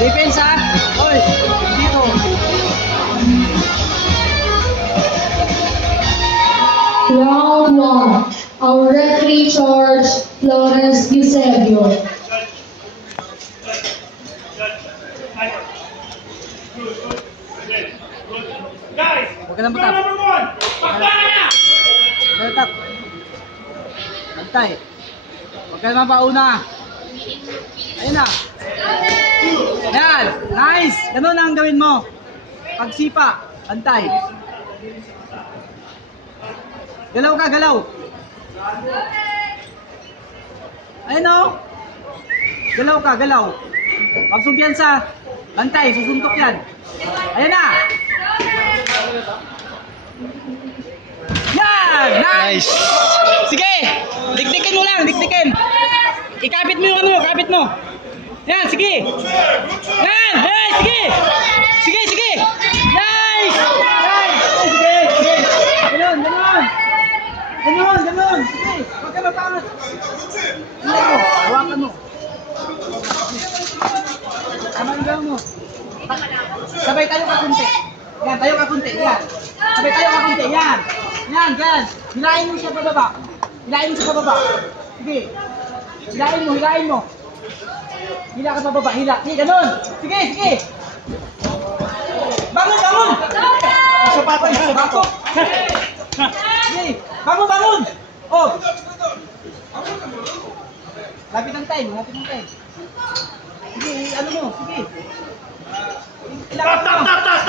Defensa! Oi! Our Rectory Charge, Florence Eusebio. Guys, number one, pagdala na! Baltak. Bantay. Huwag ka naman pauna. Ayun na. Yan. Nice. Ganun ang gawin mo. Pagsipa. Bantay. Galaw ka, galaw. Ayun o. Galaw ka, galaw. Huwag sumpiyansa. Bantay, susuntok yan. Ayun na. Yan! Nice! Sige! Dikdikin mo lang, dikdikin. Ikapit mo yung ano, kapit mo. Yan, sige. Yan, yan. Sige, Gawin mo. Sabay tayo ka kunti. Yan, tayo ka kunti. Yan. Sabay tayo ka kunti. Yan. Yan, yan. Hilain mo siya pababa. Hilain mo siya pababa. Sige. Hilain mo, hilain mo. Hila ka pababa, hila. Sige, ganun. Sige, sige. Bangun, bangun. Isa pa tayo, isa pa to. Sige. Bangun, bangun. Oh. Lapit ang time, lapit ang time. Mo, sige. Stop.